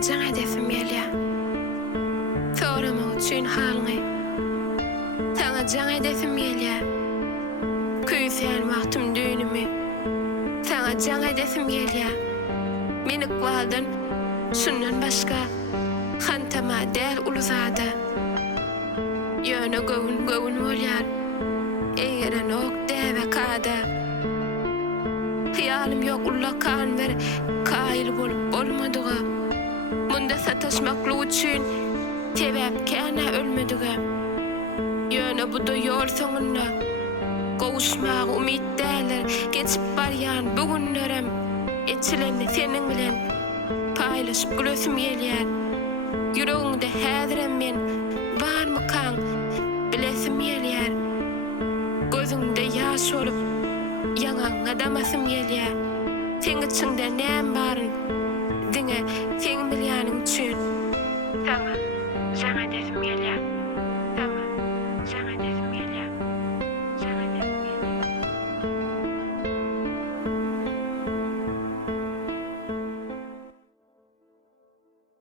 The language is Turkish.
Saňa edesim gelýär. Soramak üçin halyňy. Saňa edesim gelýär. Küýsen wagtym düýnümi. Saňa edesim gelýär. Meni gwaldan şundan başga hantama däl uluzada. Ýöne gowun bolýar. Eýeren ok däwe kada. Hyýalym ýok ulla kan ber kaýyl bolup bolmadyga. Munda sataşmaklyk üçin sebäp käne ölmediga. Ýöne bu da ýol soňunda gowuşmagy umyt däler. Geçip barýan bu günlerem etçilerini seniň bilen paýlaşyp gülesim gelýär. Ýüregiňde häzirem men barmy kaň bilesim gelýär. Gözüňde ýaş bolup ýaňaň adamasym gelýär. Seň içiňde näme baryn diňe seň bilýäniň üçin saňa edesim gelýär.